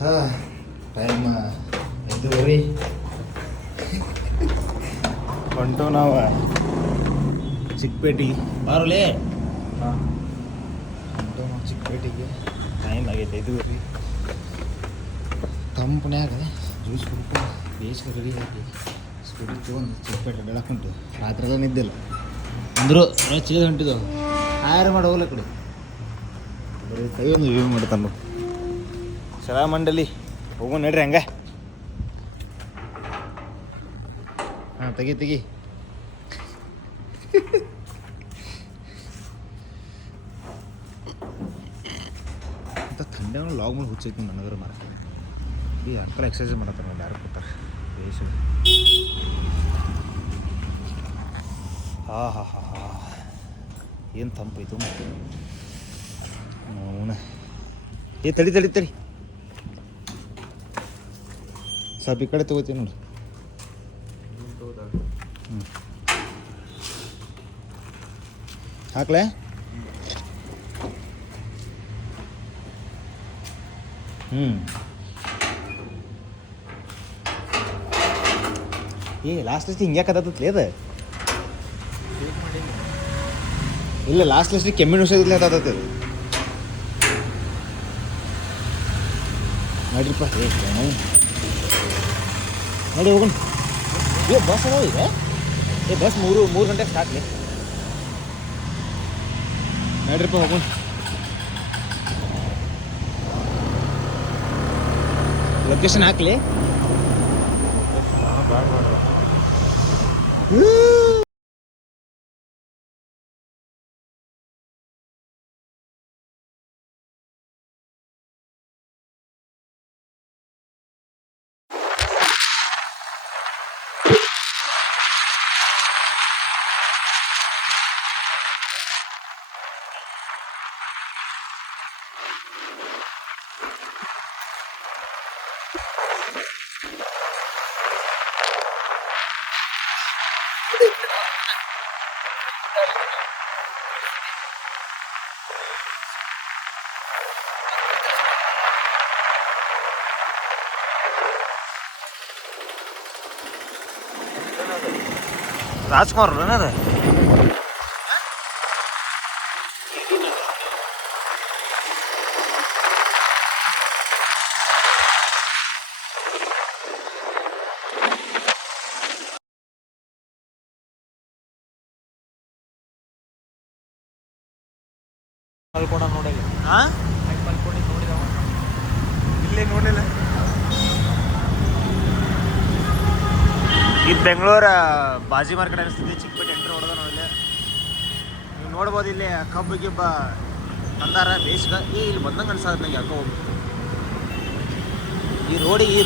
ಹಾಂ ಟೈಮ್ 5:30 ಹೊಂಟು ನಾವು ಚಿಕ್ಕಪೇಟೆಗೆ ಬಾರಲೇ. ಹಾಂ ಹೊಂಟು ನಾವು ಚಿಕ್ಕಪೇಟೆಗೆ. ಟೈಮ್ ಆಗೈತೆ 5:30. ತಂಪನ್ಯಾಗ ಜ್ಯೂಸ್ ಕುಡ್ಕೊಂಡು ಬೇಸಿಗೆ ರೆಡಿ ಆಗಿ ಸ್ಕೂಟಿ ತೊಗೊಂಡು ಚಿಕ್ಕಪೇಟೆ ಬೆಳಕ್ಕೆ ಹೊಂಟು. ರಾತ್ರಿ ಎಲ್ಲ ನಿದ್ದಿಲ್ಲ ಅಂದರು ಚಿಗದ ಹೊಂಟಿದ್ದವು. ಹಾಯರ್ ಮಾಡಿ ಹೋಗ್ಲ ಕಡೆ ಬರೀ ಕೈ ಒಂದು ವ್ಯೂ ಮಾಡ್ತಾನು. ಮಂಡಲಿ ಹೋಗೋ ನಡ್ರಿ ಹಂಗೆ. ಹಾಂ ತೆಗಿ ಅಂತ ಥಂಡೆ ಲಾಗ್ ಮಾಡಿ ಹುಚ್ಚೈತಿ ನನಗರ ಮಾರ್ಕ. ಈ ಅಂಕಲ್ ಎಕ್ಸರ್ಸೈಸ್ ಮಾಡತ್ತಾರ ನೋಡಿ, ಯಾರು ಕೂತಾರೆ ಬೇಸ್. ಹಾಂ ಏನು ತಂಪೈತು ಅವನ. ತಡಿ ಸ್ವಲ್ಪ ಈ ಕಡೆ ತಗೋತೀವಿ ನೋಡಿ. ಹಾಕ್ಲೆ ಲಾಸ್ಟ್ ಲಿಸ್ಟ್ ಹಿಂಗೆ ಕತ್ತತ್ಲೇ ಅದು. ಇಲ್ಲ ಲಾಸ್ಟ್ ಲಿಸ್ಟ್ ಕೆಮ್ಮಿನ ವಿಷಯದಲ್ಲಿ ಅದು ನೋಡ್ರಿಪ್ಪ. ನೋಡಿ ಹೋಗೋಣ. ಬಸ್ ಅದಾವ ಈಗ. ಬಸ್ 3 ಗಂಟೆಗೆ ಸ್ಟಾರ್ಟ್ಲಿ. ನೋಡ್ರಿಪ್ಪ ಹೋಗೋಣ. ಲೊಕೇಶನ್ ಹಾಕ್ಲಿ. ರಾಜ್ಕುಮಾರ್ ಏನದ ಮಲ್ಕೊಂಡ ನೋಡಿಲ್ಲ. ಹಾಂ ಮಲ್ಕೊಂಡು ನೋಡಿದವ ಇಲ್ಲೇ ನೋಡಿಲ್ಲ. ಇದು ಬೆಂಗಳೂರು ಬಾಜಿ ಮಾರ್ಕೆಟ್ ಅನಿಸ್ತಿದೆ. ಚಿಕ್ಕಪೇಟೆ ಎಂಟ್ರಿ ಹೊಡೆದ ನೋಡಿಲ್ಲ. ನೀವು ನೋಡ್ಬೋದು ಇಲ್ಲಿ ಕಬ್ಬು ಗಿಬ್ಬ ತಂದಾರ ಬೇಸಿಗೆ. ಇಲ್ಲಿ ಬಂದಂಗೆ ಅನ್ಸೋದು ನಂಗೆ ಯಾಕೋ ಹೋಗ್ಬಿಟ್ಟು. ಈ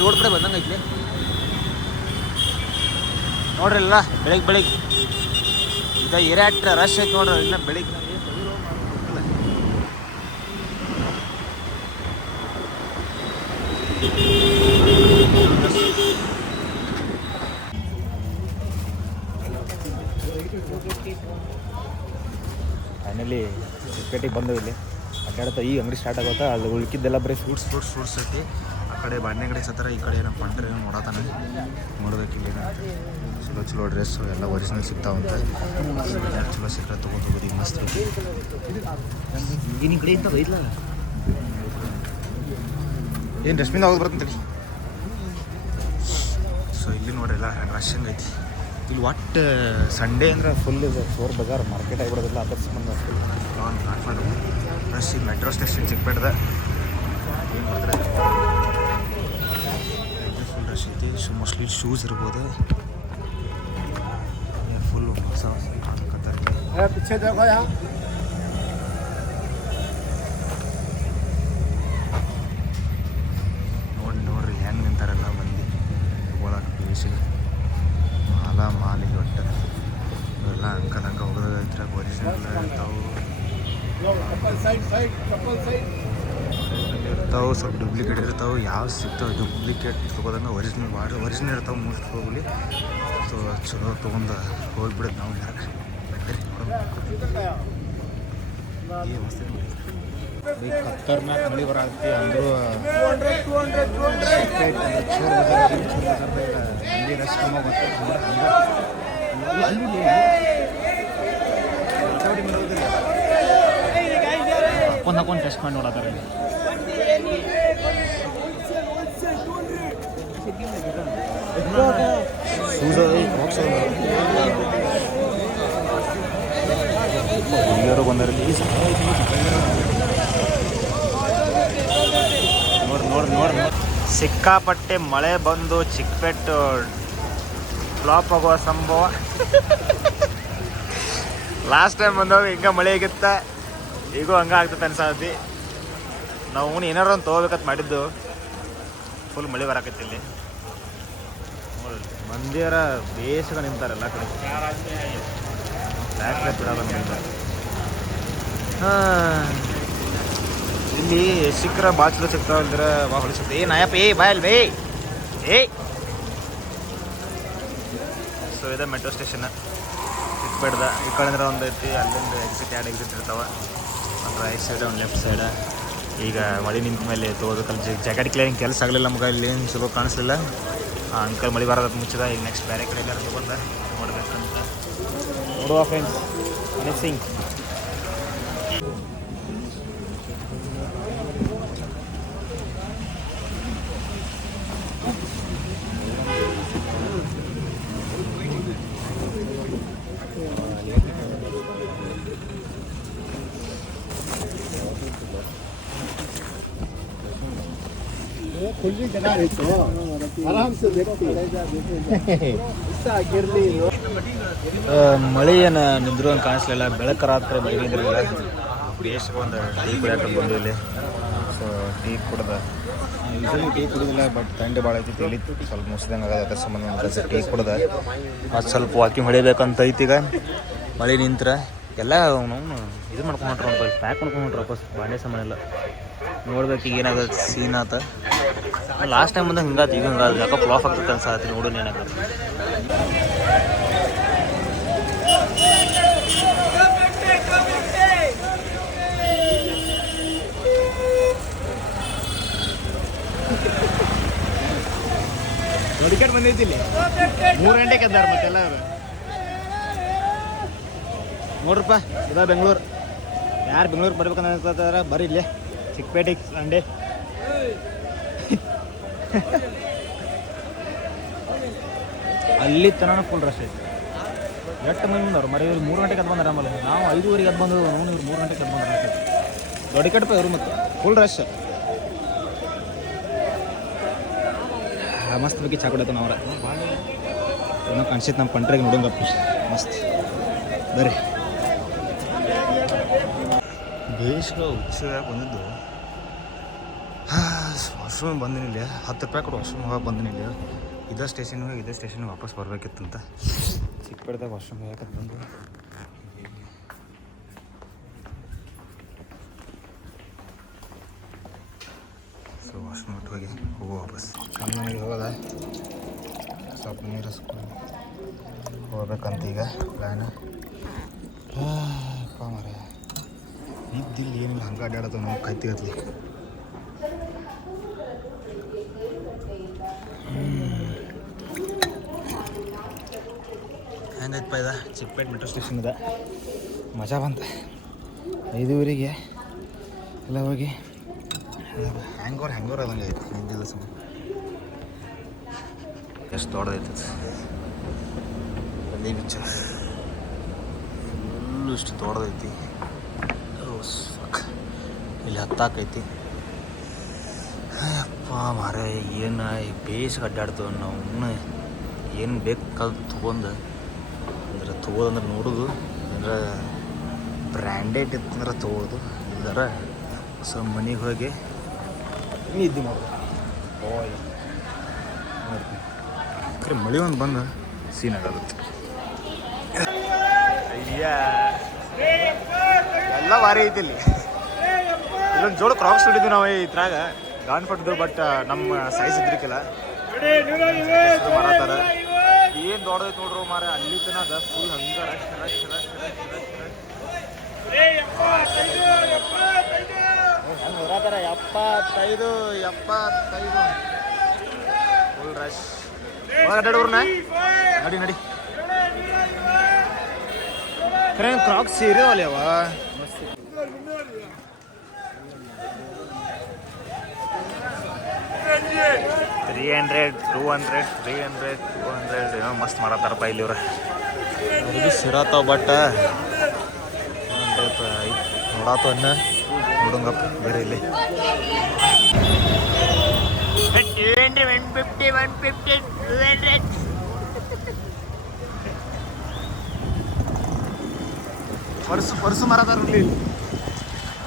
ರೋಡ್ ಕಡೆ ಬಂದಂಗೆ ಐತಿ ನೋಡ್ರಿಲ್ಲ. ಬೆಳಿಗ್ಗೆ ಇದು ಏರಿಯಾ ರಶ್ ಐತೆ ನೋಡ್ರಿ. ಇಲ್ಲ ಬೆಳಿಗ್ಗೆ ಫೈನಲಿ ಚಿಕ್ಕಪೇಟೆಗೆ ಬಂದವು. ಇಲ್ಲಿ ಅಡ್ಡಾಡ್ತಾ ಈ ಅಂಗಡಿ ಸ್ಟಾರ್ಟ್ ಆಗುತ್ತಾ. ಅಲ್ಲಿ ಉಳ್ಕಿದ್ದೆಲ್ಲ ಬರೀ ಫ್ರೂಟ್ಸ್ ಐತಿ. ಆ ಕಡೆ ಬಾಂಡೆ ಅಂಗಡಿ ಸತ್ತರ, ಈ ಕಡೆ ನಮ್ಮ ಪಂಡ್ರೆ ನೋಡತಾನೆ. ನೋಡ್ಬೇಕು ಇಲ್ಲಿ ಚಲೋ ಡ್ರೆಸ್ಸು ಎಲ್ಲ ಒರಿಜಿನಲ್ ಸಿಗ್ತಾವಂತೆ. ಚಲೋ ಸಿಕ್ಕರೆ ತೊಗೊಂಡು ಹೋಗೋದು. ಈಗ ಮಸ್ತ್ ಐತಿ. ಈಗಿನ ಕಡೆ ಇಂಥ ಬೈದ್ಲ ಏನು ಡಸ್ಟ್ಬಿನ್ ಹೋಗೋದು ಬರ್ತಂತೇಳಿ. ಸೊ ಇಲ್ಲಿ ನೋಡ್ರಿಲ್ಲ ರಶ್ ಐತಿ. ಇಲ್ಲಿ ಒಟ್ಟು ಸಂಡೇ ಅಂದ್ರೆ ಫುಲ್ ಸೋರ್ ಬಜಾರ್ ಮಾರ್ಕೆಟ್ ಆಗಿಬಿಡೋದಿಲ್ಲ. ಅದರ ಸಂಬಂಧ ಪ್ಲಾಟ್ಫಾರ್ಮ್ ರಶ್. ಈ ಮೆಟ್ರೋ ಸ್ಟೇಷನ್ ಚಿಕ್ಕಪೇಟೆದ ಏನು ಮಾಡ್ತಾರೆ ಫುಲ್ ರಶ್ ಐತಿ. ಮೋಸ್ಟ್ಲಿ ಶೂಸ್ ಇರ್ಬೋದು. ಫುಲ್ ಹೊಸ ನೋಡ್ರಿ ಹೆಂಗೆ ನಿಂತಾರೆಲ್ಲ ಮಂದಿ ಹೋಗೋಕೆ ಬೇಸಿಗೆ. ಮಾಲಿಗೆ ಒಟ್ಟು ಇವೆಲ್ಲ ಅಂಕಲ್ ಹಂಗೆ ಹೋಗೋದಾಗ ಇದ್ರಾಗ ಒರಿಜಿನಲ್ ಇರ್ತಾವೆ. ಸ್ವಲ್ಪ ಡೂಪ್ಲಿಕೇಟ್ ಇರ್ತಾವೆ. ಯಾವ ಸಿಗ್ತಾವೆ ಡೂಪ್ಲಿಕೇಟ್ ತೊಗೋದಂಗೆ ಒರಿಜಿನಲ್ ಇರ್ತಾವೆ ಮೋಸ್ಟ್ ಹೋಗಲಿ. ಸೊ ಚಲೋ ತೊಗೊಂಡು ಹೋಗ್ಬಿಡೋದು ನಾವು. ಬರ್ರಿ ಏನು ಮಸ್ತ್ ಖತರ್ನಾಕ್ ಮಳೆ ಬರತ್ತೆ ಅಂದರೂ ಮಂದಿ ರಶ್ ಕಮ್ಮ ಹಾಕೊಂಡು ಟೆಸ್ಟ್ ಮಾಡಿ ನೋಡತ್ತಾರೆ. ಹುಡುಗಿಯರು ಬಂದರಲ್ಲಿ ನೋಡಿ ಸಿಕ್ಕಾಪಟ್ಟೆ ಮಳೆ ಬಂದು ಚಿಕ್ಕಪೇಟೆ ಫ್ಲಾಪ್ ಆಗುವ ಸಂಭವ. ಲಾಸ್ಟ್ ಟೈಮ್ ಬಂದಾಗ ಹಿಂಗೆ ಮಳೆ ಆಗಿತ್ತ, ಈಗೂ ಹಂಗೆ ಆಗ್ತದೆ ಅನ್ಸತಿ. ನಾವು ಏನಾರು ಒಂದು ತೊಗೋಬೇಕಂತ ಮಾಡಿದ್ದು, ಫುಲ್ ಮಳೆ ಬರಾಕೈತಿ. ಇಲ್ಲಿ ಮಂದಿಯರ ಬೇಸಗ ನಿಂತಾರೆ ಎಲ್ಲ ಕಡೆ, ಬ್ಯಾಕ್ ಬಿಡೋದ ನಿಂತಾರೆ. ಇಲ್ಲಿ ಸಿಕ್ಕರ ಬಾಚ್ಲು ಸಿಗ್ತಾವ ಇಲ್ದ್ರೆ ಬಾ ಹೊಡಿಸುತ್ತೆ. ನಾಯಪ್ಪ ಬಾಯಲ್ ಬೇ ಸೊ ಇದೆ ಮೆಟ್ರೋ ಸ್ಟೇಷನ್ ಚಿಕ್ಕಪೇಟದ. ಈ ಕಡೆ ಅಂದ್ರೆ ಒಂದು ಐತಿ, ಅಲ್ಲಿಂದ ಎಕ್ಸಿಟ್ 2 ಎಕ್ಸಿಟ್ ಇರ್ತಾವ, ಒಂದು ರೈಟ್ ಸೈಡ್ ಒಂದು ಲೆಫ್ಟ್ ಸೈಡ್. ಈಗ ಮಳೆ ನಿಂತ ಮೇಲೆ ತೊಗೋಬೇಕಲ್ಲ, ಜಾಕೆಟ್ ಕ್ಲಿಯರಿಂಗ್ ಕೆಲಸ ಆಗಲಿಲ್ಲ ನಮ್ಗೆ, ಇಲ್ಲಿ ಏನು ಚಲೋ ಕಾಣಿಸ್ಲಿಲ್ಲ. ಅಂಕಲ್ ಮಳೆ ಬರೋದಕ್ಕೆ ಮುಚ್ಚಿದ. ಈಗ ನೆಕ್ಸ್ಟ್ ಬೇರೆ ಕಡೆ ಎಲ್ಲರೂ ತೊಗೊಂಡ ನೋಡ್ಬೇಕಂತ ನೋಡುವ ಫ್ರೆಂಡ್ಸ್. ಮಿಸ್ಸಿಂಗ್ खुली जगह है तो आराम से देखते ಮಳೆ ಏನು ನಿಂದ್ರು ಅಂತ ಕಾಣಿಸ್ಲಿಲ್ಲ. ಬೆಳಕರಾತ್ರಿ ಮಳೆ ನಿಂದ್ರಿಲ್ಲ. ಬೇಸಿಗೆ ಒಂದು ಟೀ ಕುಡಿಯೋಕೆ ಬಂದು ಇಲ್ಲಿ. ಸೊ ಟೀ ಕುಡ್ದ, ಯೂಶಲಿ ಟೀ ಕುಡಿದಿಲ್ಲ, ಬಟ್ ಥಂಡಿ ಭಾಳ ಐತಿ, ಇಲ್ಲಿ ಸ್ವಲ್ಪ ಮುಸ್ದಂಗೆ ಆಗೋದು, ಅದ್ರ ಸಂಬಂಧ ಟೀ ಕುಡ್ದ. ಅದು ಸ್ವಲ್ಪ ವಾಕಿಂಗ್ ಹೊಡಿಬೇಕಂತ ಐತಿ. ಈಗ ಮಳೆ ನಿಂತ್ರೆ ಎಲ್ಲ ನಾವು ಇದು ಮಾಡ್ಕೊಂಡು ಹೊಂಟ್ರ, ಒಂದು ಪ್ಯಾಕ್ ಮಾಡ್ಕೊಂಡು ಹೊಂಟ್ರ ವಾಪಸ್. ಬಾಂಡೆ ಸಾಮಾನು ಎಲ್ಲ ನೋಡ್ಬೇಕು ಈಗ ಏನಾಗುತ್ತೆ ಸೀನ್ ಆತ. ಲಾಸ್ಟ್ ಟೈಮ್ ಬಂದಾಗ ಹಿಂಗಾತು, ಈಗ ಹಿಂಗಾದ ಯಾಕೆ ಫ್ಲಾಪ್ ಆಗ್ತದೆ ಅನ್ಸತ್ತಿ. ನೋಡೋಣ ಏನಾಗುತ್ತೆ. ಟಿಕೆಟ್ ಬಂದೈತಿ ಇಲ್ಲಿ 3 ಗಂಟೆಗೆ ಎದ್ದಾರ ಮತ್ತೆಲ್ಲ ಅವರು. ನೋಡ್ರಪ್ಪ, ಇದ ಬೆಂಗಳೂರು. ಯಾರು ಬೆಂಗಳೂರು ಬರ್ಬೇಕಂತ ಅನ್ಸ್ತಾರ ಬರ್ರಿ ಇಲ್ಲೇ ಚಿಕ್ಕಪೇಟೆಗೆ ಸಂಡೆ. ಅಲ್ಲಿ ತನಕ ಫುಲ್ ರಶ್ ಐತಿ. ಎಷ್ಟು ಮಂದಿ ಬಂದವ್ರು ಮರಿ. ಇವ್ರು 3 ಗಂಟೆಗೆ ಎದ್ದು ಬಂದಾರ. ಆಮೇಲೆ ನಾವು 5:30 ಎದ್ದು ಬಂದು ಇವ್ರು 3 ಗಂಟೆಗೆ ಎದ್ದು ಬಂದಾರ. ದೊಡ್ಡ ಕಟ್ಟಪ್ಪ ಇವರು ಮತ್ತೆ ಫುಲ್ ರಶ್. ಮಸ್ತ್ ಬಗ್ಗೆ ಚಾ ಕೊಡತ್ತ ನಾವ್ರ ಏನೋ ಕಾಣಿಸೈತೆ ನಮ್ಮ ಪಂಟ್ರಿಗೆ ನೋಡೋಂಗಪ್ಪ ಮಸ್ತ್. ಬರ್ರಿ ಬೇಸಿಗೆ ಹುಚ್ಚಾಗಿ ಬಂದಿದ್ದು. ವಾಶ್ರೂಮ್ ಬಂದಿನಿಲ್ಲ, 10 ರೂಪಾಯಿ ಕೊಡು ವಾಶ್ರೂಮ್ ಹೋಗಿ ಬಂದಿನಿಲ್ಲ. ಇದೇ ಸ್ಟೇಷನ್ಗೆ ವಾಪಸ್ ಬರ್ಬೇಕಿತ್ತಂತ. ಚಿಕ್ಕಪೇಟೆದಾಗ ವಾಶ್ರೂಮ್ ಹೋಗಕ್ಕೆ ಬಂದು ಸೊ ವಾಶ್ರೂಮ್ ಬಿಟ್ಟು ಹೋಗೋ ವಾಪಸ್ ಮನೆಗೆ ಹೋಗೋದ. ಸ್ವಲ್ಪ ನೀರು ಹೋಗ್ಬೇಕಂತ ಈಗ ಪ್ಲ್ಯಾನ್. ಮರ ಇದ್ದಿಲ್ಲ ಏನಿಲ್ಲ, ಹಂಗೆ ಅಡ್ಡಾಡತ್ತ ನಾವು ಕೈತಿಗತ್ಲಿ. ಹೆಂಗೈತಪ್ಪ ಇದು ಚಿಕ್ಕಪೇಟೆ ಮೆಟ್ರೋ ಸ್ಟೇಷನ್ ಇದೆ. ಮಜಾ ಬಂತ. 5:30 ಎಲ್ಲ ಹೋಗಿ ಹ್ಯಾಂಗೋರ್ ಅದಂಗೆ ಐತಿ. ಹಿಂದಿಲ್ಲ ಸಮ ಎಷ್ಟು ದೊಡ್ಡದೈತೆ ಅಲ್ಲಿ ಬಿಚ್ಚ, ಫುಲ್ಲು ಇಷ್ಟು ದೊಡ್ಡದೈತಿ. ಇಲ್ಲಿ ಹತ್ತಾಕೈತಿ. ಅಯ್ಯಪ್ಪ ಮಾರೇ, ಏನು ಬೇಸಿಗೆ ಅಡ್ಡಾಡ್ತೇವೆ ನಾವು. ಏನು ಬೇಕಾದ ತೊಗೊಂಡು ಅಂದ್ರೆ ತೊಗೋದಂದ್ರೆ ನೋಡೋದು, ಅಂದ್ರೆ ಬ್ರ್ಯಾಂಡೆಡ್ ಇತ್ತಂದ್ರೆ ತೊಗೋದು. ಇಲ್ದಾರ ಸೊ ಮನೆಗೆ ಹೋಗಿ ನಿದ್ದೆ ಮಾಡೋದು. ಖರೆ ಮಳೆ ಒಂದು ಬಂದು ಸೀನ್ ಆಗುತ್ತೆ. ಎಲ್ಲ ಭಾರಿ ಐತಿ ಇಲ್ಲಿ. ಇಲ್ಲೊಂದು ಜೋಡು ಕ್ರಾಕ್ಸ್ ಹಿಡಿದ್ವಿ ನಾವು ಇದ್ರಾಗ ಗಾನ್ ಪಟ್ಟಿದ್ರು, ಬಟ್ ನಮ್ಮ ಸೈಜ್ ಇದ್ರಿಕಿಲ್ಲ. ಮಾರಾತಾರ ಏನು ದೊಡ್ಡದೈತೆ ನೋಡ್ರು ಮಾರ. ಅಲ್ಲಿ ತನಕ ಫುಲ್ ಹಂಗೆ ರಶ್. 75 full rush. ಅಡ್ಡಾಡೋರ್ನ ನಡಿ ನಡಿ. ಕ್ರಾಕ್ಸ್ ಸೀರೆ ಅವ 300 200 300 200 ಏನೋ ಮಸ್ತ್ ಮಾಡತ್ತಾರಪ್ಪ ಇಲ್ಲಿ ಇವ್ರ. ಅವ್ರಿಗೆ ಸಿರತ್ತಾವ ಬಟ್ ನೋಡಾತು ಅನ್ನ ನೋಡಂಗಪ್ಪ ಬೇರೆ ಇಲ್ಲಿ. 200 150 150 200 ಪರ್ಸು ಮಾರತಾರ ಇಲ್ಲಿ.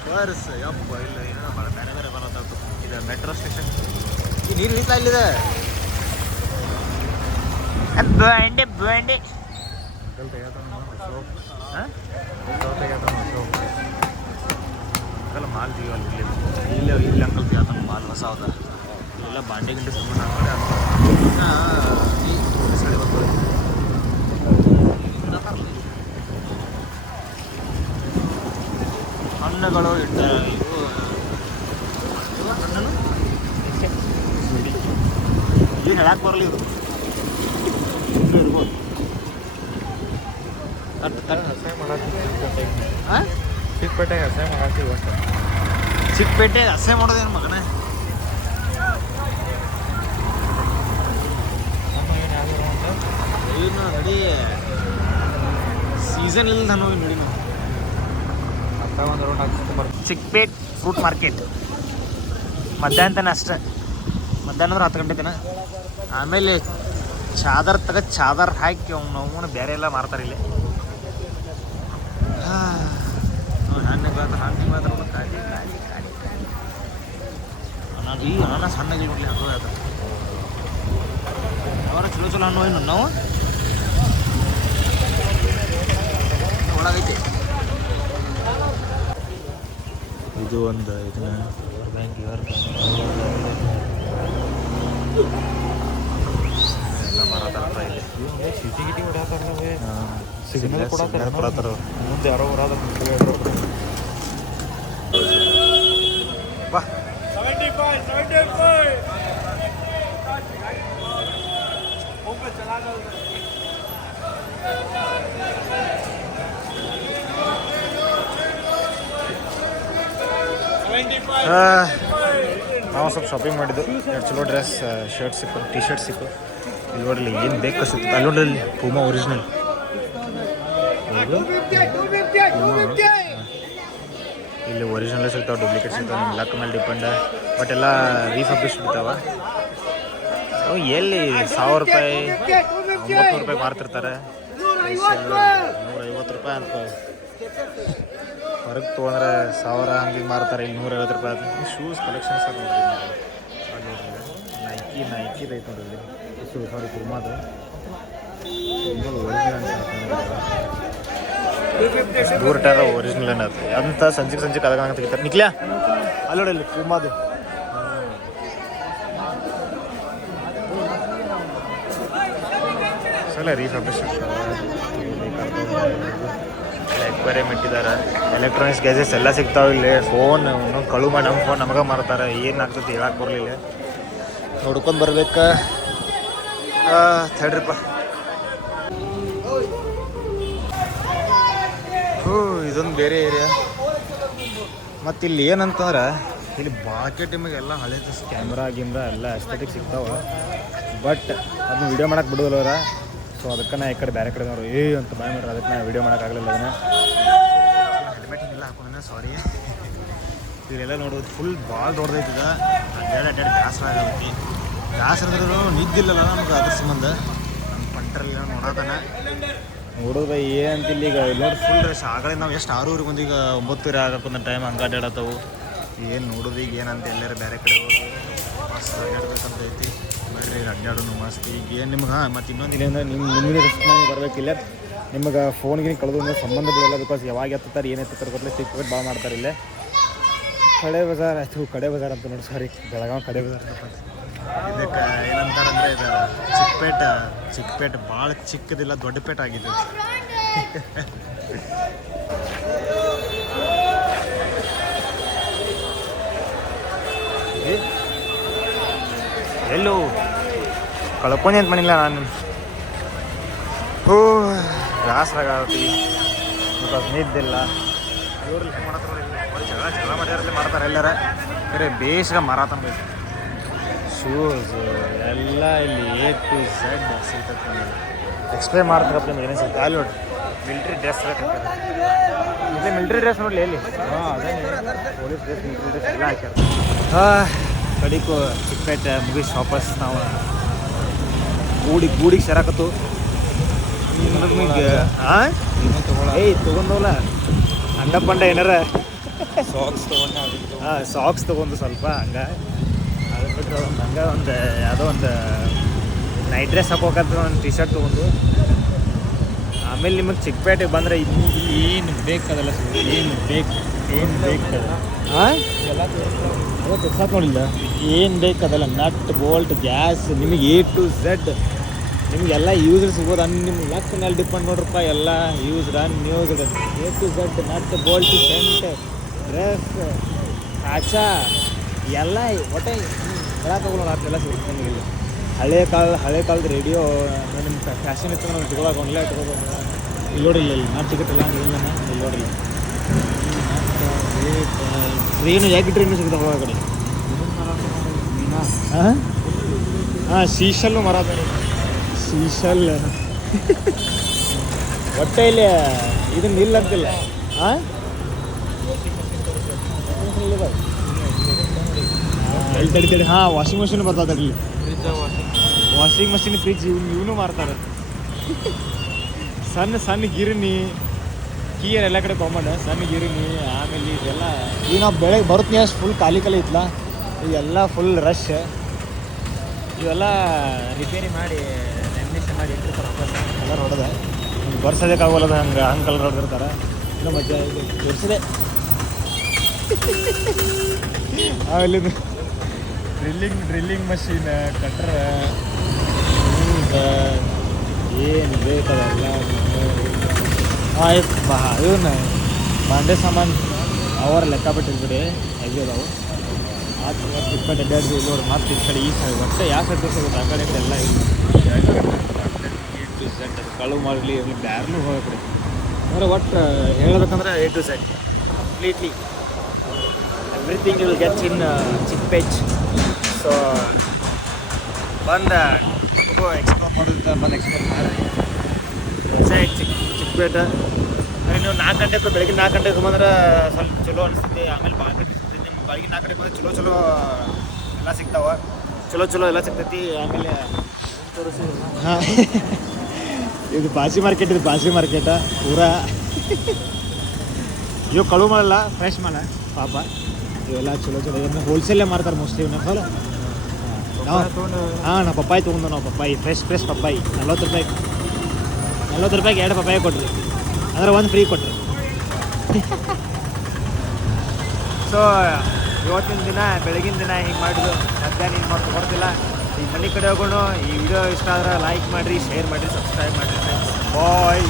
ಪರ್ಸ್ ಯಪ್ಪ ಇಲ್ಲ ಏನೋ ಬೇರೆ ಬೇರೆ ಬರತ್ತ. ಇದು ಮೆಟ್ರೋ ಸ್ಟೇಷನ್. ಈ ನೀರು ಇಳಿತಾ ಇಲ್ಲಿದೆ. ಅಂಕಲ್ ಮಾಲ್ ತೆಗಿವಲ್ಲ ಇಲ್ಲಿ ಅಂಕಲ್ ತೆಗಿತಾನ ಮಾಲ್ ಹೊಸ ಹೌದ. ಇಲ್ಲೆಲ್ಲ ಬಾಂಡೆ ಗಿಂಡೆ ಸಂಬಂಧ ಸೈಡ್ ಬಂದು ಹಣ್ಣುಗಳು ಇಟ್ಟ ಇವು ಹಣ್ಣು ಏನು ಹೇಳಕ್ಕೆ ಬರಲ್ಲ. ಇದು ಇರ್ಬೋದು. ಚಿಕ್ಕಪೇಟೆ ಹಸೆ ಮಾಡಾಕ್ತೀವಿ ಒಟ್ಟು. ಚಿಕ್ಕಪೇಟೆ ಹಸೆ ಮಾಡೋದೇನು ಮಗನೇ? ಏನು ನಡಿ ಸೀಸನ್ ಇಲ್ಲ ನಾನು ನೋಡಿ. ಚಿಕ್ಕಪೇಟ್ ಫ್ರೂಟ್ ಮಾರ್ಕೆಟ್ ಮಧ್ಯಾಹ್ನ ಅಷ್ಟೇ. ಮಧ್ಯಾಹ್ನ ಅಂದ್ರೆ 10 ಗಂಟೆ ತನ. ಆಮೇಲೆ ಚಾದರ್ ಹಾಕಿ ಅವ್ನು ಬೇರೆ ಎಲ್ಲ ಮಾರ್ತಾರೆ ಇಲ್ಲಿ. ಹಣ್ಣಿಗೆ ಮಾತ್ರ ಖಾಲಿ ಖಾಲಿ ಖಾಲಿ ಖಾಲಿ. ಈ ಅನಾನಸ್ ಹಣ್ಣಾಗಿ ಬಿಡಲಿ ಹಾಕೋ ಅದು ಅವರ ಚಲೋ ಚಲೋ ಹಣ್ಣು ಏನು ನಾವು ಒಳಗೈತೆ. ಇದು ಒಂದು ಇದನ್ನ ಬ್ಯಾಂಕ್ ಎಲ್ಲ ಮಾರಾಟ ಇಲ್ಲಿ. ಸಿಟಿ ಗಿಟಿ ಹೊಡ್ಯಾತಾರ ಸಿಗ್ನಲ್ ಕೊಡತ್ತಾರ ಮುಂದೆ ಯಾರೋ ಬರೋದ ಬಾ. 75 ನಾವು ಸ್ವಲ್ಪ ಶಾಪಿಂಗ್ ಮಾಡಿದ್ದು. ಎರಡು ಚಲೋ ಡ್ರೆಸ್ ಶರ್ಟ್ ಸಿಕ್ಕು, ಟಿ ಶರ್ಟ್ ಸಿಕ್ಕು. ಇಲ್ಲಿ ನೋಡಲಿ ಏನು ಬೇಕು ಸಿಕ್ತು. ಅಲ್ಲಿ ನೋಡಲಿ ಪೂಮಾ ಒರಿಜಿನಲ್. ಇಲ್ಲಿ ಒರಿಜಿನಲ್ ಸಿಗ್ತಾವೆ, ಡೂಪ್ಲಿಕೇಟ್ ಸಿಗ್ತಾವೆ. ನಿಮ್ಮ ಲಕ್ ಮೇಲೆ ಡಿಪೆಂಡ್. ಬಟ್ ಎಲ್ಲ ರೀಫರ್ಬಿಶ್ಡ್ ಇರ್ತಾವ. ಅವು ಎಲ್ಲಿ 1000 ರೂಪಾಯಿ 900 ರೂಪಾಯಿ ಮಾರ್ತಿರ್ತಾರೆ. 150 ರೂಪಾಯಿ ಅಂತ ಹೊರಗೆ ತೊಗೊಂಡ್ರೆ 1000 ಹಂಗೆ ಮಾರ್ತಾರೆ. ಇಲ್ಲಿ 150 ರೂಪಾಯಿ. ಶೂಸ್ ಕಲೆಕ್ಷನ್ಸ್ ಅದು ನೋಡ್ರಿ. ನೈಕಿದು ಐತೆ ನೋಡ್ರಿ. ಸಾರಿ ಪೂಮಾದು ದೂರ ಟಾರ ಒರಿಜಿನಲ್ ಏನದು ಅಂತ ಸಂಜೆ ಕದಗ ತೆಗಿತಾರೆ. ನಿಕ್ಲ್ಯಾ ಅಲ್ಲಿ ನೋಡಲ್ಲಿ ಪೂಮಾದು ಸಲ ರೀಫರ್ಬಿಶ್ಡ್ ಎಕ್ವೈರಿಯಂ ಇಟ್ಟಿದ್ದಾರೆ. ಎಲೆಕ್ಟ್ರಾನಿಕ್ಸ್ ಗ್ಯಾಜೆಟ್ಸ್ ಎಲ್ಲ ಸಿಗ್ತಾವೆ ಇಲ್ಲಿ. ಫೋನ್ ಕಳು ಮಾಡಿ ನಮ್ಮ ಫೋನ್ ನಮಗೆ ಮಾರ್ತಾರೆ. ಏನು ಆಗ್ತದೆ ಹೇಳಕ್ಕೆ ಬರಲಿಲ್ಲ. ನೋಡ್ಕೊಂಡು ಬರ್ಬೇಕು. ತಡ್ರಿಪ್ಪ. ಇದೊಂದು ಬೇರೆ ಏರಿಯಾ. ಮತ್ತು ಇಲ್ಲಿ ಏನಂತಂದ್ರೆ ಇಲ್ಲಿ ಬಾಕೆಟ್ ನಿಮಗೆಲ್ಲ ಹಳೇದು ಕ್ಯಾಮ್ರಾ ಎಲ್ಲ ಎಸ್ಥೆಟಿಕ್ ಸಿಗ್ತಾವೆ. ಬಟ್ ಅದನ್ನ ವೀಡಿಯೋ ಮಾಡೋಕೆ ಬಿಡೋಲ್ಲ. ಸೊ ಅದಕ್ಕೆ ನಾ ಈ ಕಡೆ ಬೇರೆ ಕಡೆ ನೋಡ್ರಿ ಅಂತ ಬಾಯ್ ಮಾಡ್ರಿ. ಅದಕ್ಕೆ ನಾ ವೀಡಿಯೋ ಮಾಡೋಕ್ಕಾಗಲಿಲ್ಲ. ಅದನ್ನು ಹೆಲ್ಮೆಟ್ ಹಿಂಗೆಲ್ಲ ಹಾಕೊಂಡೆ ಸಾರಿ. ಇಲ್ಲೆಲ್ಲ ನೋಡೋದು ಫುಲ್ ಭಾಳ ದೊಡ್ಡದೈತಿದ. ಅಡ್ಡಾಡಿ ಬೇಸರ ಆಗೈತಿ. ಬೇಸರದ್ರೂ ನಿದ್ದಿಲ್ಲಲ್ಲ ನಮ್ಗೆ. ಅದ್ರ ಸಂಬಂಧ ನಮ್ಮ ಪಂಟ್ರಲ್ಲಿ ನೋಡೋದನ್ನ ನೋಡೋದು ಏನಂತಿಲ್ಲ. ಈಗ ನೋಡಿ ಫುಲ್ ರಶ್. ಆಗಲೇ ನಾವು ಎಷ್ಟು 6 ಬಂದು ಈಗ 9 ಆಗಕ್ಕೆ ಟೈಮ್ ಹಂಗೆ ಅಡ್ಡಾಡತ್ತವು. ಏನು ನೋಡೋದು ಈಗ ಏನಂತ ಎಲ್ಲರೂ ಬೇರೆ ಕಡೆ ಹೋಗಿ ಮಸ್ತ್ ಅಡ್ಡಾಡ್ಬೇಕಂತ ಐತಿ. ಬರ್ರಿ ಅಡ್ಡಾಡೋನು ಮಸ್ತ್. ಈಗ ಏನು ನಿಮ್ಗೆ ಮತ್ತು ಇನ್ನೊಂದು ಇಲ್ಲ ಅಂದ್ರೆ ನಿಮಗೆ ರೆಸ್ಪಾನ್ಸ್ ಬರಬೇಕಿಲ್ಲ. ನಿಮಗೆ ಫೋನ್ಗೆ ಕಳೆದು ಸಂಬಂಧ ಬಿಡೋಲ್ಲ. ಬಿಕಾಸ್ ಯಾವಾಗ ಎತ್ತಾರೆ ಏನು ಎತ್ತಾರೆ ಗೊತ್ತಲೇ. ಸಿಕ್ಬಿಟ್ಟು ಭಾಳ ಮಾಡ್ತಾರೆ ಇಲ್ಲೇ. ಕಡೆ ಬಜಾರ್ ಆಯಿತು. ಕಡೆ ಬಜಾರ್ ಅಂತ ನೋಡಿ. ಸಾರಿ ಬೆಳಗಾವಿ ಕಡೆ ಬಜಾರ್. ಇದಕ್ಕೆ ಏನಂತಾರಂದರೆ ಇದು ಚಿಕ್ಕಪೇಟೆ ಭಾಳ ಚಿಕ್ಕದಿಲ್ಲ, ದೊಡ್ಡ ಪೇಟೆ ಆಗಿದೆ. ಎಲ್ಲೂ ಕಳ್ಕೊಂಡೆ ಅಂತ ಮಾಡಿಲ್ಲ ನಾನು. ಹೋ ಬೇಸರಾಗತ್ತಿ ಬಿಕಾಸ್ ನಿದ್ದಿಲ್ಲ. ಇವ್ರಲ್ಲಿ ಹೆಂಗೆ ಮಾಡತ್ತಾರ ಜಗಳ ಮಾಡ್ಯಾರಲ್ಲಿ ಮಾಡ್ತಾರೆ ಎಲ್ಲಾರ ಬೇರೆ ಬೇಸ್ಗೆ ಮಾರಾತನ ಬೇಕು. ಶೂಸ್ ಎಲ್ಲ ಇಲ್ಲಿ A to Z ಸಿಗ್ತದೆ. ಎಕ್ಸ್ಪ್ಲೇನ್ ಮಾಡ್ತಾರಪ್ಪ ನಿಮ್ಗೆ ಏನೇ ಸಿಗ್ತದೆ. ಅಲ್ಲಿ ನೋಡಿ ಮಿಲ್ಟ್ರಿ ಡ್ರೆಸ್ ಇಲ್ಲಿ ಮಿಲ್ಟ್ರಿ ಡ್ರೆಸ್ ನೋಡಲಿ ಎಲ್ಲಿ ಅದೇ ಪೊಲೀಸ್ ಡ್ರೆಸ್ ಮಿಲ್ಟ್ರಿ ಡ್ರೆಸ್ ಎಲ್ಲ ಹಾಕ್ಯಾರ. ಕಡಿಕು ಚಿಕ್ಕಪೇಟೆ ಮುಗಿಸಿ ವಾಪಸ್ ನಾವು ಗೂಡಿಗೆ ಸೇರಾಕತ್ತು. ಏಯ್ ತೊಗೊಂಡವಲ್ಲ ಅಂಡ ಪಂಡ ಏನಾರ ಸಾಕ್ಸ್ ತೊಗೊಂಡು ಸ್ವಲ್ಪ ಹಂಗೆ ಅದು ಬಿಟ್ಟರೆ ಒಂದು ಹಂಗೆ ಒಂದು ಯಾವುದೋ ಒಂದು ನೈಟ್ ಡ್ರೆಸ್ ಹಾಕೋಕಂತ ಒಂದು ಟಿ ಶರ್ಟ್ ತೊಗೊಂಡು ಆಮೇಲೆ ನಿಮಗೆ ಚಿಕ್ಕಪೇಟೆಗೆ ಬಂದರೆ ಏನು ಬೇಕದಲ್ಲ ಏನು ಬೇಕದ ಹಾಂ ಎಲ್ಲ ನೋಡಿಲ್ಲ ಏನು ಬೇಕದಲ್ಲ ನಟ್ ಬೋಲ್ಟ್ ಗ್ಯಾಸ್ ನಿಮಗೆ A to Z ನಿಮಗೆಲ್ಲ ಯೂಸ್ಡ್ ಸಿಗೋದು ನಿಮ್ಮ ಲಕ್ ಮೇಲೆ ಡಿಪೆಂಡ್ ನೋಡ್ರಪ್ಪ. ಎಲ್ಲ used unused A to Z nut bolt scent dress ಕಾಚಾ ಎಲ್ಲ ಒಟ್ಟೆ ಹೇಳೋಕ್ಕಾಗಲ್ಲ ಅಷ್ಟೆಲ್ಲ ಸಿಗುತ್ತೆ ನಿಮಗಿಲ್ಲ. ಹಳೆ ಕಾಲದ ರೇಡಿಯೋ ನಿಮ್ಮ ಫ್ಯಾಷನ್ ಇತ್ತು ನಾವು ಇಟ್ಕೊಳಕ್ಕೆ ಒಳ್ಳೆ ಇಟ್ಕೋಬೋದು. ಇಲ್ಲಿ ನೋಡಿಲ್ಲ ಇಲ್ಲಿ ನಾಟ್ ಟಿಕೆಟ್ ಎಲ್ಲ ಇಲ್ಲ ಇಲ್ಲಿ ನೋಡಿಲ್ಲ ಟ್ರೈನು ಯಾಕೆ ಟ್ರೈನು ಸಿಗ್ತಾವೆ ಆ ಕಡೆ. ಹಾಂ ಶೀಶಲ್ಲು ಮರ ಶೀಶಲ್ ಹೊಟ್ಟೆ ಇಲ್ಲಿ ಇದನ್ನ ಇಲ್ಲ ಅಂತಿಲ್ಲ. ಹಾಂ ಇಲ್ಲಿ ತಡಿ ಹಾಂ ವಾಷಿಂಗ್ ಮಷಿನ್ ಬರ್ತದೆ ಅಲ್ಲಿ. ವಾಷಿಂಗ್ ಮಷಿನ್ ಫ್ರಿಜ್ ಇವನು ಮಾರ್ತಾರೆ. ಸಣ್ಣ ಗಿರಣಿ ಕೀಯರ್ ಎಲ್ಲ ಕಡೆ ಕಾಮನ್. ಸಣ್ಣ ಗಿರಣಿ ಆಮೇಲೆ ಇದೆಲ್ಲ ಈಗ ನಾವು ಬೆಳಗ್ಗೆ ಬರುತ್ತೆ ಅಷ್ಟು ಫುಲ್ ಖಾಲಿ ಇತ್ತಲ್ಲ. ಇವೆಲ್ಲ ಫುಲ್ ರಶ್. ಇವೆಲ್ಲ ರಿಪೇರಿ ಮಾಡಿ ಲ್ಯಾಮಿನೇಷನ್ ಮಾಡಿ ಇಟ್ಟಿರ್ತಾರೆ ಕಲರ್ ಹೊಡೆದ ಬರ್ಸೋದಕ್ಕಾಗೋಲ್ಲದ ಹಂಗೆ ಕಲರ್ ಹೊಡೆದಿರ್ತಾರೆ. ಇನ್ನೂ ಮಜಾ ತೋರಿಸಿದೆ. ಆಮೇಲೆ ಡ್ರಿಲ್ಲಿಂಗ್ ಮಷೀನ್ ಕಟ್ರ ಏನು ಬೇಕದಲ್ಲ. ಆಯ್ತು ಇವನ್ನ ಬಾಂಡೆ ಸಾಮಾನು ಅವರ ಲೆಕ್ಕ ಬಿಟ್ಟಿರ್ಬಿಡಿ ಅಯ್ಯೋ ಅದಾವು ಆತು ಇಪ್ಪತ್ತು ಅಡ್ಡಾಡ್ದು ಇಲ್ಲಿ ನೋಡಿ ಮತ್ತೆ ಈ ಕಡೆ ಈ ಸೈಡ್ ಒಟ್ಟೆ ಯಾವ ಸೈಡ್ ತೋರಿಸೋದು ಆ ಕಡೆ ಎಲ್ಲ ಇಲ್ಲ. A to Z ಅದು ಕಳು ಮಾಡಲಿ ಇರಲಿ ಬ್ಯಾರ್ಲು ಹೋಗ್ಬಿಡಿ ಅಂದರೆ ಒಟ್ಟು ಹೇಳಬೇಕಂದ್ರೆ A to Z completely everything will gets in Chickpet. So ಬಂದು ಎಕ್ಸ್ಪ್ಲೋರ್ ಮಾಡೋದು ಬಂದು ಎಕ್ಸ್ಪ್ಲೋರ್ ಮಾಡಿ ಚಿಕ್ಕಪೇಟೆ. ನೀವು 4 ಗಂಟೆಗೆ ಬೆಳಗ್ಗೆ 4 ಗಂಟೆಗೆ ಬಂದ್ರೆ ಸ್ವಲ್ಪ ಚಲೋ ಅನಿಸ್ತೈತಿ. ಆಮೇಲೆ ಬೆಳಗ್ಗೆ 4 ಗಂಟೆಗೆ ಬಂದ್ರೆ ಚಲೋ ಎಲ್ಲ ಚಲೋ ಎಲ್ಲ ಸಿಗ್ತೈತಿ. ಆಮೇಲೆ ಹಾಂ ಇದು ಬಾಜಿ ಮಾರ್ಕೆಟ ಪೂರಾ ಇವು ಕಳು ಮಾಡಲ್ಲ ಫ್ರೆಶ್ ಮಾಲ ಪಾಪ ಇವೆಲ್ಲ ಚಲೋ ಏನು ಹೋಲ್ಸೇಲೇ ಮಾರ್ತಾರೆ ಮೋಸ್ಟ್ಲಿ ಇವನ್ನ ಫಲ. ಹಾಂ ನಾವು ಪಪ್ಪಾಯಿ ತೊಗೊಂಡು ನಾವು ಫ್ರೆಶ್ ಪಪ್ಪಾಯಿ 40 ರೂಪಾಯಿಗೆ 2 ಪಪ್ಪಾಯಿ ಕೊಟ್ರಿ ಅಂದ್ರೆ 1 ಫ್ರೀ ಕೊಟ್ರಿ. ಸೊ ಇವತ್ತಿನ ದಿನ ಬೆಳಗಿನ ದಿನ ಹಿಂಗೆ ಮಾಡಿದ್ರು. ಮಧ್ಯಾಹ್ನ ಹಿಂಗೆ ಮಾಡಿ ಕೊಡ್ತಿಲ್ಲ. ಈ ಮನೆ ಕಡೆ ಹೋಗೋಣ. ಈ ವಿಡಿಯೋ ಇಷ್ಟ ಆದ್ರೆ ಲೈಕ್ ಮಾಡಿರಿ, ಶೇರ್ ಮಾಡಿರಿ, ಸಬ್ಸ್ಕ್ರೈಬ್ ಮಾಡಿರಿ ಫ್ರೆಂಡ್ಸ್. ಬಾಯ್.